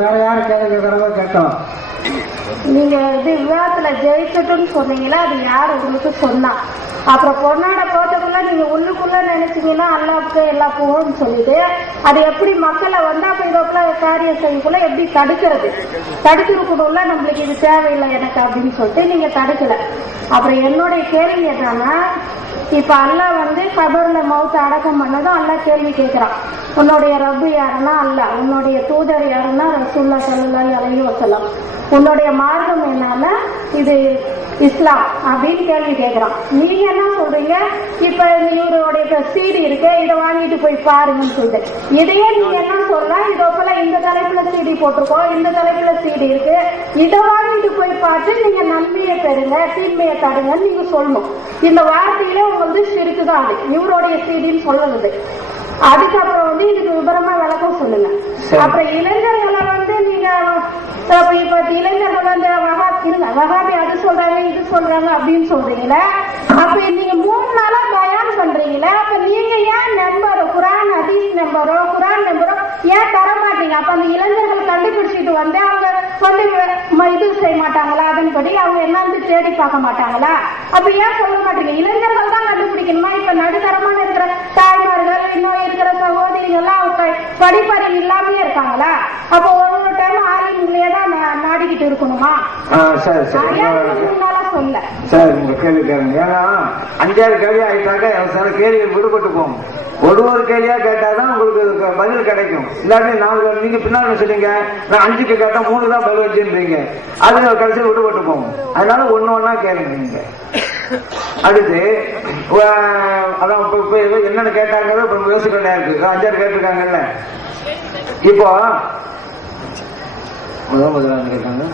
வேற யாரும் கேள்வி கேட்கறவங்க கேட்டோம். நீங்க விவாதத்துல ஜெயிக்கட்டும்னு சொன்னீங்களா, அது யார் உங்களுக்கு சொன்னா? அப்புறம் பொண்ணாட போட்டக்குள்ள நீங்க உள்ளுக்குள்ள நினைச்சீங்கன்னா அல்லாவுக்கு எல்லா போகும்னு சொல்லிட்டு அது எப்படி மக்களை வந்து அப்ப இதோக்குள்ள காரியம் செய்யக்குள்ள எப்படி தடுத்துருக்கணும்ல, நம்மளுக்கு இது தேவையில்லை எனக்கு அப்படின்னு சொல்லிட்டு நீங்க தடுக்கல. அப்புறம் என்னுடைய கேள்வி என்னன்னா, இப்ப அல்லா வந்து கபர்ல மௌத்த அடக்கம் பண்ணதும் அல்லா கேள்வி கேட்கிறான், உன்னுடைய ரப்பு யாருன்னா அல்லா, உன்னுடைய தூதர் யாருன்னா ரசூல்லா ஸல்லல்லாஹு அலைஹி வஸல்லம், உன்னுடைய மார்க்கம் என்னன்னா இது இஸ்லாம் அப்படின்னு கேள்வி கேட்கிறான். நீங்க என்ன சொல்றீங்க, இப்ப இவருடைய சீடி இருக்கு, இதை வாங்கிட்டு போய் பாருங்கன்னு சொல்லிட்டு இதையே நீங்க என்ன சொல்லலாம், இதோ போல இந்த தலைப்புல சீடி போட்டிருக்கோம், இந்த தலைப்புல சீடி இருக்கு, இதை வாங்கிட்டு போய் பார்த்து நீங்க நன்மையை பெறுங்க தீமையை தருங்கன்னு நீங்க சொல்லணும். இந்த வார்த்தையில உங்களுக்கு சிரிக்குதான் அது இவருடைய சீடின்னு சொல்லுறது. அதுக்கப்புறம் வந்து இதுக்கு விபரமா விளக்கம் சொல்லுங்க. அப்புறம் இளைஞர்களை வந்து நீங்க இப்ப இளைஞர்கள் வந்து வகாபி அது சொல்றாங்க இது சொல்றாங்க அப்படின்னு சொல்றீங்களே, அப்ப நீங்க 3 நாளா பயான் பண்றீங்களே, அப்ப நீங்க ஏன் நம்பரோ குரான் ஹதீஸ் நம்பரோ ஏன் தர மாட்டீங்க? அப்ப அந்த இளைஞர்கள் கண்டுபிடிச்சிட்டு வந்து அவங்க வந்து இது செய்ய மாட்டாங்களா, அதன்படி அவங்க என்னன்னு தேடி பார்க்க மாட்டாங்களா? அப்ப ஏன் சொல்ல மாட்டீங்க? இளைஞர்கள் தான் கண்டுபிடிக்கணுமா? இப்ப நடுத்தரமான இருக்கிற தாய்மார்கள் இன்னும் இருக்கிற சகோதரிகள் எல்லாம் படிப்பறிவு இல்லாமே இருக்காங்களா? அப்ப ஒவ்வொரு டைம் ஆளுங்களையே தான் நாடிக்கிட்டு இருக்கணுமா? சரி சொல்ல சார் உங்க கேள்வி கேளுங்க. ஏன்னா 5-6 கேள்வி ஆயிட்டாக்க சில கேள்விகள் விடுபட்டு போகும். ஒரு கேள்வியா கேட்டாதான் உங்களுக்கு பதில் கிடைக்கும். இல்லாட்டி 4 நீங்க பின்னாடி சொன்னீங்க நான் 5க்கு கேட்டா 3 தான் பதில் வச்சுன்றீங்க, அது கடைசியில் விடுபட்டு போகும். அதனால ஒண்ணா கேளுங்க நீங்க. அடுத்து அதான் இப்ப என்னன்னு கேட்டாங்க, இப்ப யோசிக்கலையா இருக்கு. 5-6 கேட்டிருக்காங்கல்ல. இப்போ முதல்ல கேட்டாங்க.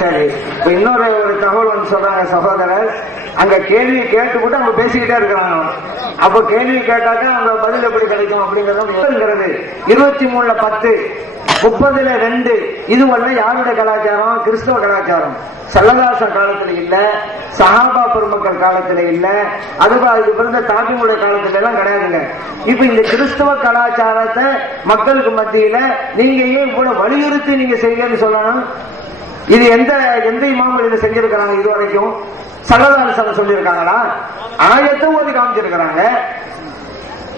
சரி இப்ப இன்னொரு தகவல் வந்து சொல்றாங்க சகோதரர், அங்க கேள்வி கேட்டுவிட்டு அவங்க பேசிக்கிட்டே இருக்கிறாங்க. அப்ப கேள்வி கேட்டாக்க அவங்க பதில் எப்படி கிடைக்கும் அப்படிங்கறது 23:10 30:2 இதுவல்ல யாருடைய கலாச்சாரம்? கிறிஸ்தவ கலாச்சாரம். ஸல்லல்லாஹு காலத்துல இல்ல, சஹாபா பெருமக்கள் காலத்துல இல்ல, அதுக்கு பிறந்த தாபிகளுடைய காலத்துல எல்லாம் கிடையாதுங்க. இப்ப இந்த கிறிஸ்தவ கலாச்சாரத்தை மக்களுக்கு மத்தியில நீங்க ஏன் கூட வலியுறுத்தி நீங்க செய்யன்னு சொல்லணும்? இது எந்த இமாம்கள் இதை செஞ்சிருக்கிறாங்க இதுவரைக்கும்? ஸல்லல்லாஹு அலைஹி வஸல்லம் சொல்லியிருக்காங்களா? ஆயத்தை ஓதி காமிச்சிருக்கிறாங்க.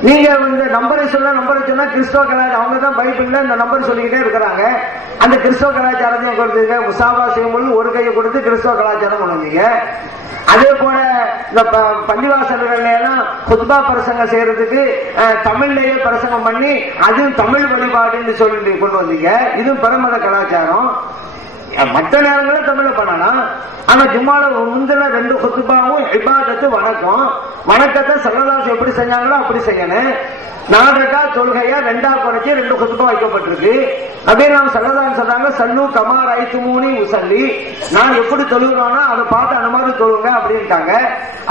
நீங்க வந்து நம்பரை சொன்னா கிறிஸ்தவ கலாச்சாரம், அவங்க தான் பைபிள்ல இந்த நம்பர் சொல்லிக்கிட்டே இருக்கிறாங்க. அந்த கிறிஸ்தவ கலாச்சாரத்தையும் கொடுத்துங்க. முசாபா செய்யும்போது ஒரு கையை கொடுத்து கிறிஸ்தவ கலாச்சாரம் கொண்டு. அதே போல இந்த பள்ளிவாசல்கள் எல்லாம் குத்பா பிரசங்கம் செய்யறதுக்கு தமிழ்லயே பிரசங்கம் பண்ணி அதுவும் தமிழ் வழிபாடுன்னு சொல்லி கொண்டு வந்தீங்க. இதுவும் பரமத கலாச்சாரம். மற்ற நேரங்களும் தமிழ பண்ணலாம். ஆனா ஜும்மால முந்தின 2 குத்பாவும் இபாதத்து வணக்கத்தை ஸல்லல்லாஹு எப்படி செஞ்சாங்களோ அப்படி செய்யணும். 4 ரக்காத் தொழுகையா 2ஆ குறைச்சி 2 குத்பா வைக்கப்பட்டிருக்கு. நபிகள் ஸல்லல்லாஹு சொல்றாங்க, சல்லு கமா ரஅய்துமூனி உஸல்லி, நான் எப்படி தொழுகிறோனோ அதை பார்த்து அந்த மாதிரி தொழுங்க அப்படின்ட்டாங்க.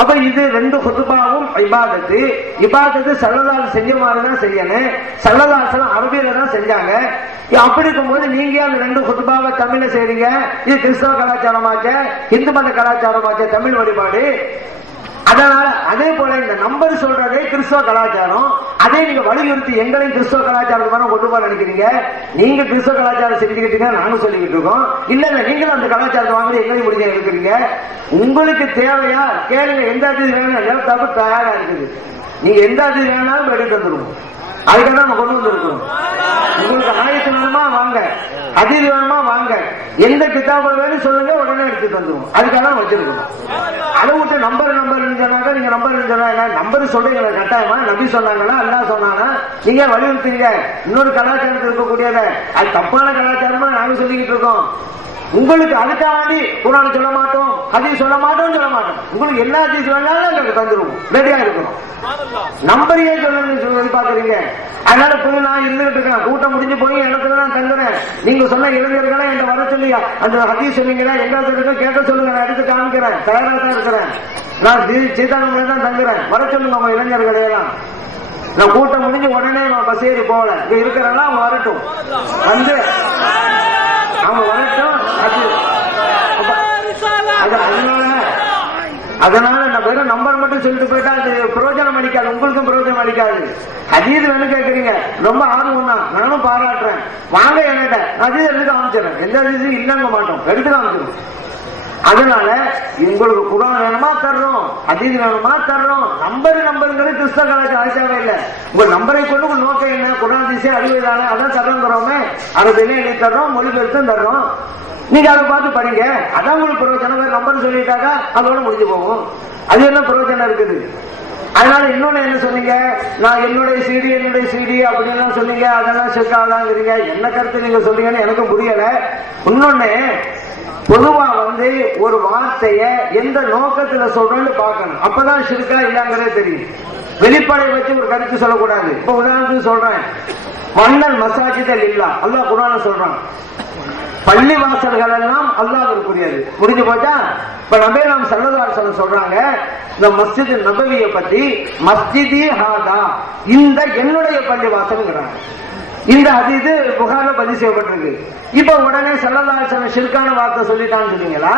அப்ப இது 2 குத்பாவும் இபாதத்து ஸல்லல்லாஹு செஞ்ச மாதிரி தான் செய்யணும். ஸல்லல்லாஹு அரபியில தான் செஞ்சாங்க. அப்படி இருக்கும்போது நீங்க அந்த 2 குத்பாவை தமிழ்ல செய்றீங்க. இது கிறிஸ்தவ கலாச்சாரமாச்ச, இந்து மத கலாச்சாரமாச்ச, தமிழ் வழிபாடு. அதனால அதே போல இந்த நம்பர் சொல்றதே கிறிஸ்தவ கலாச்சாரம். அதே நீங்க வலியுறுத்தி எங்களையும் கிறிஸ்தவ கலாச்சாரத்துக்கு கொண்டு போக நினைக்கிறீங்க. நீங்க கிறிஸ்தவ கலாச்சாரம் செஞ்சுக்கிட்டீங்க, நாங்க சொல்லிக்கிட்டு இருக்கோம். இல்ல நீங்களும் அந்த கலாச்சாரத்தை வாங்குறது எங்களையும் முடிஞ்ச இருக்கிறீங்க. உங்களுக்கு தேவையா கேளுங்க. எந்த அதிர்ச்சி வேணும் தப்பு தயாரா இருக்குது. நீங்க எந்த அதிர்ச்சி வேணாலும் எடுத்து வந்துருவோம். அதுக்காக நம்ம கொண்டு வந்திருக்கோம். உங்களுக்கு ஆயத்து வேணுமா வாங்க, அதில் வேணுமா வாங்க, எந்த கிதாப வேணும் சொல்லுங்க, உடனே எடுத்துட்டு வந்துருவோம். அதுக்காக வச்சிருக்கணும். அதை விட்டு நம்பர் சொன்னாங்க. நீங்க நம்பர் சொல்றீங்க கட்டாயமா? நபி சொன்னாங்களா, அல்லாஹ் சொன்னாங்க, நீங்க வலியுறுத்தீங்க. இன்னொரு கலாச்சாரத்தில் இருக்கக்கூடியத அது தப்பான கலாச்சாரமா நாங்க சொல்லிக்கிட்டு இருக்கோம். உங்களுக்கு அதுக்காண்டி குர்ஆன் சொல்ல மாட்டோம், ஹதீஸ் சொல்ல மாட்டோம். உங்களுக்கு எல்லா ஹதீஸ் வேணாலும் தந்துருவோம், ரெடியா இருக்கணும். நம்பரையே சொல்லி பாக்குறீங்க. அதனால போய் நான் இருந்துகிட்டு இருக்கேன், கூட்டம் முடிஞ்சு போய் இடத்துல நான் தங்குறேன். நீங்க சொன்ன இளைஞர்களை என்கிட்ட வர சொல்லி அந்த ஹதீஸ் சொன்னீங்களா, எங்க கேட்க சொல்லுங்க, நான் எடுத்து காமிக்கிறேன், தயாரா தான் இருக்கிறேன். நான் சீதானங்கள தான் தங்குறேன், வர சொல்லுங்க அவங்க இளைஞர்களையெல்லாம். நான் கூட்டம் முடிஞ்சு உடனே பஸ் ஏறி போகல, இங்க இருக்கிறேன்னா அவங்க வரட்டும், வந்து அவங்க வரட்டும். அதனால அதனால நான் வெறும் நம்பர் மட்டும் சொல்லிட்டு போயிட்டா அது பிரயோஜனம் அளிக்காது, உங்களுக்கும் பிரயோஜனம் அளிக்காது. ஹதீஸ் வேணும் கேட்கறீங்க, ரொம்ப ஆர்வம் தான், நானும் பாராட்டுறேன். வாங்க என்கிட்ட ஹதீஸ் எடுத்து காமிச்சிடறேன். எந்த ஹதீஸும் இல்லங்க மாட்டோம், எடுத்து காமிச்சிடும். அதனால உங்களுக்கு குர்ஆன் வேணுமா தர்றோம், ஹதீஸ் வேணுமா தர்றோம். நம்பருங்கிறது கிறிஸ்தவ கலாச்சாரம் தேவை இல்லை. உங்க நம்பரை கொண்டு உங்க நோக்கம் என்ன? குர்ஆன் ஹதீஸே அறிவுதானே, அதான் தர்றோங்கிறோமே. அரபிலே எழுதி தர்றோம், மொழிபெயர்த்தும் தர்றோம். நீங்க அதை பார்த்து படிங்க, அதான் உங்களுக்கு பிரயோஜனம். நம்பர் சொல்லிட்டாக்கா அதோட முடிஞ்சு போகும். அது என்ன பிரயோஜனம் இருக்குது? அதனால இன்னொன்னு என்ன சொன்னீங்க, நான் என்னுடைய சிடி அப்படின்னு சொன்னீங்க, அதெல்லாம் செக்காதாங்கிறீங்க. என்ன கருத்து நீங்க சொல்றீங்கன்னு எனக்கு புரியல. இன்னொன்னு, பொதுவா ஒரு வார்த்தைய எந்த நோக்கத்துல சொல்றேன்னு பார்க்கணும், அப்பதான் ஷிர்கா இல்லங்கிறதே தெரியும். வெளிப்படை வச்சு ஒரு கருத்து சொல்லக்கூடாது. இப்ப உதாரணத்துக்கு சொல்றேன், மன்னல் மசாஜிதல் இல்லா, அல்லாஹ் குர்ஆன்ல சொல்றான். பள்ளி வாசல்கள் எல்லாம் அல்லாஹ்வுக்குரியது. முடிஞ்சு போச்சா? இப்ப நபி நாம் ஸல்லல்லாஹு அலைஹி வஸல்லம் சொல்றாங்க, இந்த மஸ்ஜித் நபவியை பத்தி, மஸ்ஜிதி ஹாதா, இந்த என்னுடைய பள்ளி வாசல்ங்கிறாங்க. இந்த ஹதீஸ் புகாரில பதிவு செய்யப்பட்டிருக்கு. இப்ப உடனே ஸல்லல்லாஹு அலைஹி வஸல்லம் ஷிர்கான வார்த்தை சொல்லிட்டான்னு சொன்னீங்களா?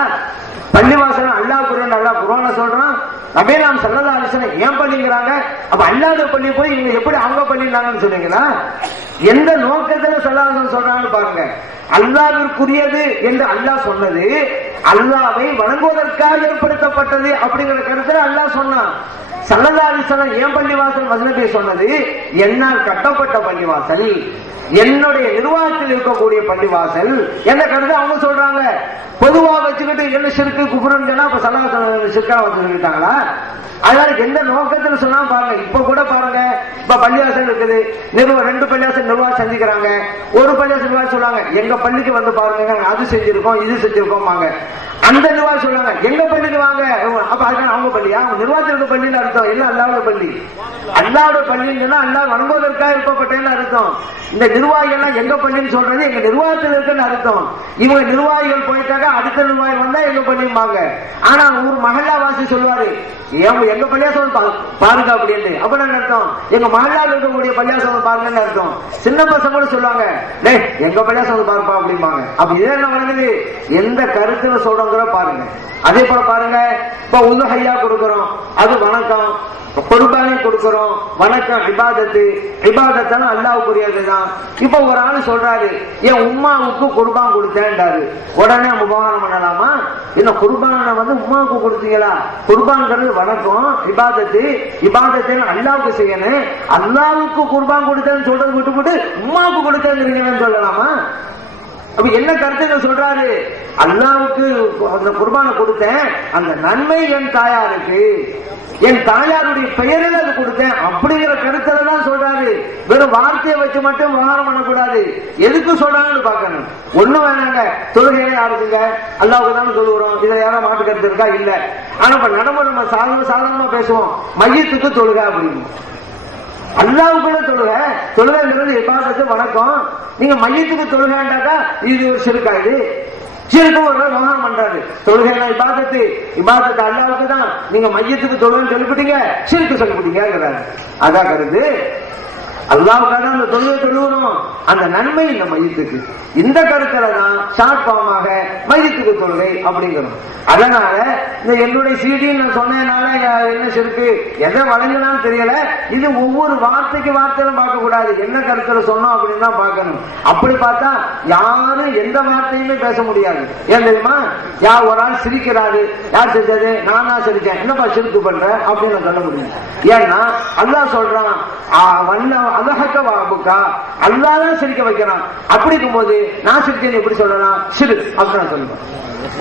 பள்ளிவாசல் அல்லாஹ்வுக்குரியது அல்லாஹ் குர்ஆன்ல சொல்றான். நபி நாம் ஸல்லல்லாஹு அலைஹி வஸல்லம் ஏன் பள்ளிங்கிறாங்க? அப்ப அல்லாஹ்வுடைய பள்ளி போய் இவங்க எப்படி அவங்க பள்ளினாங்கன்னு சொன்னீங்களா? எந்த நோக்கத்துல ஸல்லல்லாஹு அலைஹி வஸல்லம் சொல்றாங்கன்னு பாருங்க. அல்லாஹ்விற்குரியது என்று அல்லாஹ் சொன்னது அல்லாஹ்வை வணங்குவதற்காக ஏற்படுத்தப்பட்டது அப்படிங்கிற கருத்துல அல்லாஹ் சொன்னான். ஸல்லல்லாஹு அலைஹி வஸல்லம் ஏன் பள்ளிவாசல் மஸ்ஜிதை சொன்னது? என்னால் கட்டப்பட்ட பள்ளிவாசல், என்னுடைய நிர்வாகத்தில் இருக்கக்கூடிய பள்ளிவாசல் என்ன கருத்து அவங்க சொல்றாங்க. பொதுவா வச்சுக்கிட்டு என்ன ஷிர்கு குஃப்ருன்னு சொன்னா அப்ப ஸல்லல்லாஹு அலைஹி வஸல்லம் ஷிர்கா வச்சுக்கிட்டாங்களா? அதனால எந்த நோக்கத்தில் சொன்னா பாருங்க. இப்ப கூட பாருங்க, இப்ப பள்ளிவாசல் இருக்குது, ரெண்டு பள்ளிவாசல் நிர்வாகம் செஞ்சுக்கிறாங்க. ஒரு பள்ளிவாசல் நிர்வாகம் சொல்றாங்க, எங்க பள்ளிக்கு வந்து பாருங்க, அது செஞ்சிருக்கோம் இது செஞ்சிருக்கோம். அந்த நிர்வாகம் சொல்றாங்க எங்க பள்ளிக்கு வாங்க. அப்ப அதுக்கான அவங்க பள்ளியா? அவங்க நிர்வாகத்திற்கு பள்ளின்னு அர்த்தம். எல்லாம் அல்லாஹ்வுடைய பள்ளி. அல்லாஹ்வுடைய பள்ளின்னு சொன்னா அல்லாஹ் வணங்குவதற்காக இருப்பப்பட்டேன்னு அர்த்தம். இந்த நிர்வாகிகள் எல்லாம் எங்க பள்ளின்னு சொல்றது எங்க நிர்வாகத்தில் இருக்குன்னு அர்த்தம். இவங்க நிர்வாகிகள் போயிட்டாக்க அடுத்த நிர்வாகி வந்தா எங்க பள்ளிம்பாங்க. ஆனா ஒரு மஹல்லாவாசி சொல்லுவாரு, எங்க பள்ளியாசம் பாருங்க அப்படின்னு. அப்ப என்ன அர்த்தம்? எங்க மஹல்லாவில் இருக்கக்கூடிய பள்ளியாசம் பாருங்கன்னு அர்த்தம். சின்ன பசங்க கூட சொல்லுவாங்க, எங்க பள்ளியாசம் பாருப்பா அப்படிம்பாங்க. அப்ப இதே என்ன வழங்குது? எந்த கருத்துல சொல்றோங்கிற பாருங்க. அதே போல பாருங்க, இப்ப உதுஹையா கொடுக்கிறோம், அது வணக்கம். குர்பானி கொடுக்கிறோம், வணக்கம். இபாதத்தான அல்லாஹ்வுக்குரியதுதான். இப்ப ஒரு ஆளு சொல்றாரு, என் உம்மாவுக்கு குர்பான் கொடுத்தேன்டாரு. உடனே முபாரம் பண்ணலாமா? இந்த குர்பான உம்மாவுக்கு கொடுத்தீங்களா? குர்பான்ங்கிறது வணக்கம், இபாதத்தை அல்லாஹ்வுக்கு செய்யணும். அல்லாஹ்வுக்கு குர்பான் கொடுத்தேன்னு சொல்றது விட்டு உம்மாவுக்கு கொடுத்தேன்னு சொல்லலாமா? அப்ப என்ன கருத்து சொல்றாரு? அல்லாஹ்வுக்கு அந்த குர்பானை கொடுத்தேன், அந்த நன்மை என் தாயாருக்கு, என் தாயாருடைய பெயரில் அது கொடுத்தேன் அப்படிங்கிற கருத்துல தான் சொல்றாரு. வெறும் வார்த்தையை வச்சு மட்டும் விவகாரம் பண்ணக்கூடாது. எதுக்கு சொல்றாங்கன்னு பாக்கணும். ஒண்ணு வேணாங்க, தொழுகையில யாருக்குங்க? அல்லாஹ்வுக்கு தான் சொல்லுகிறோம். இதுல யாரும் மாட்டு கருத்து இருக்கா? இல்ல. ஆனா இப்ப நடைமுறை நம்ம சாதாரணமா பேசுவோம், மையத்துக்கு தொழுக அப்படின்னு. அல்லாஹ்வுக்குள்ள தொழுகைங்கிறது இபாதத்து, வணக்கம். நீங்க மையத்துக்கு தொழுகைண்டாக்கா இது ஒரு ஷிர்கா. இது ஷிர்கு ஒரு மகான் பண்றாரு. தொழுகைனா இபாதத்து அல்லாஹ்வுக்கு தான். நீங்க மையத்துக்கு தொழுகைன்னு சொல்லிவிட்டீங்க, ஷிர்கு சொல்லிவிட்டீங்க. அதான் கருது. அல்லாஹ்வுக்காக அந்த தொழுகை தொழுகிறோம், அந்த நன்மை இந்த மையத்துக்கு. இந்த கருத்துல தான் ஷார்ட் ஃபார்மாக மையத்துக்கு தொழுகை அப்படிங்கிறோம். அதனால இந்த என்னுடைய சிடின்னு நான் சொன்னதுனால என்ன ஷிர்கு எதை வழங்கினாலும் தெரியல. இது ஒவ்வொரு வார்த்தைக்கு வார்த்தையிலும் பார்க்க கூடாது, என்ன கருத்துல சொன்னோம் அப்படின்னு தான் பார்க்கணும். அப்படி பார்த்தா யாரும் எந்த வார்த்தையுமே பேச முடியாது. ஏன் தெரியுமா? யார் ஒரு ஆள் சிரிக்கிறாரு, யார் செஞ்சது? நான் தான் சிரிச்சேன், என்னப்பா ஷிர்கு பண்ற அப்படின்னு சொல்ல முடியும். ஏன்னா அல்லாஹ் சொல்றான், அல்லாஹ் சிரிக்க வைக்கிறான். அப்படி இருக்கும்போது நான் சிரிச்சேன் எப்படி சொல்லலாம்? சிறு அப்படின்னு சொல்லுவேன்.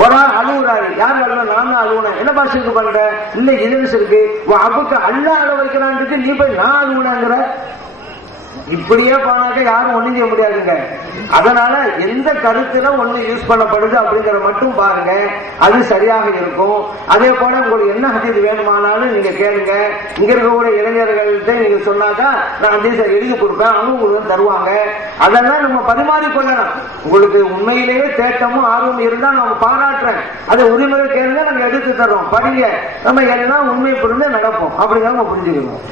ஒரு ஆள் அழுகுறாரு, யார் அழுவ? நான் தான் அழுவுனேன், என்னப்பா சிரிக்கு பண்ற? இல்ல இது சிரிக்கு அப்புக்கு அல்லாஹ் அழ வைக்கிறான், நீ போய் நான் அழுவுனேங்கிற. இப்படியே போனாக்க யாரும் ஒண்ணும் செய்ய முடியாதுங்க. அதனால எந்த கருத்துல ஒண்ணு யூஸ் பண்ணப்படுது அப்படிங்கிற மட்டும் பாருங்க, அது சரியாக இருக்கும். அதே போல உங்களுக்கு என்ன ஹதீஸ் வேணுமானாலும் நீங்க கேளுங்க. இங்க இருக்கக்கூடிய இளைஞர்கள்ட்ட நீங்க சொன்னாக்கா நான் ஹதீஸை எழுதி கொடுப்பேன், அவங்க உங்களுக்கு தருவாங்க. அதெல்லாம் நம்ம பரிமாறிக்கொள்ளலாம். உங்களுக்கு உண்மையிலேயே தேட்டமும் ஆர்வம் இருந்தா நம்ம பாராட்டுறேன், அதை உரிமையை கேளுங்க, நாங்க எடுத்து தர்றோம், படிங்க. நம்ம எல்லாம் உண்மை புரிந்து நடப்போம் அப்படிங்கிறத நம்ம புரிஞ்சுக்கணும்.